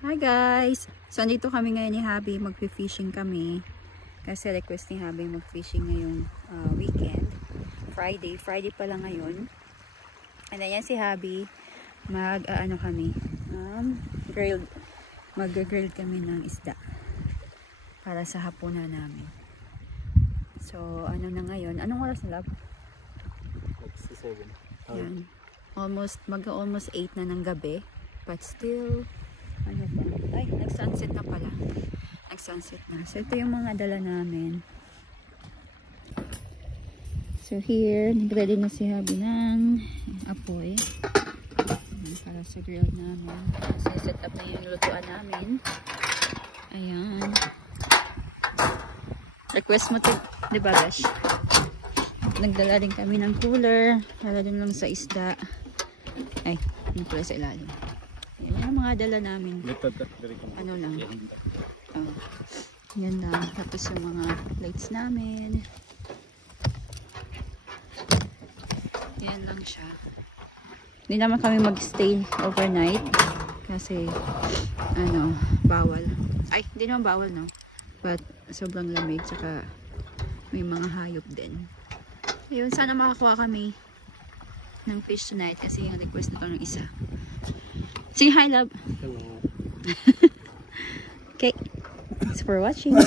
Hi guys! So, andito kami ngayon ni Habi. Mag-fishing kami. Kasi request ni Habi mag-fishing ngayong weekend. Friday pa lang ngayon. And then yan si Habi. Kami. Mag-grill kami ng isda. Para sa hapunan namin. So, ano na ngayon? Anong oras na, love? 7. Yan. Almost 8 na ng gabi. But still, ano pa? Ay, nag-sunset na pala. Nag-sunset na. So, ito yung mga dala namin. So, here, nag-ready na si Habi ng apoy. Para sa grill namin. Kasi set up na yung lutuan namin. Ayan. Request mo to, di ba, Besh? Nagdala din kami ng cooler. Para din lang sa isda. Ay, hindi pala sa ilalim. Yan yung mga dala namin. Ano lang. Yan lang. Tapos yung mga plates namin. Yan lang siya. Hindi naman kami mag-stay overnight. Kasi, bawal. Ay, hindi naman bawal, no? But, sobrang lamig. Tsaka, may mga hayop din. Ayun, sana makakuha kami ng fish tonight. Kasi yung request na to ng isa. Say hi, love. Hello. Okay. Thanks for watching.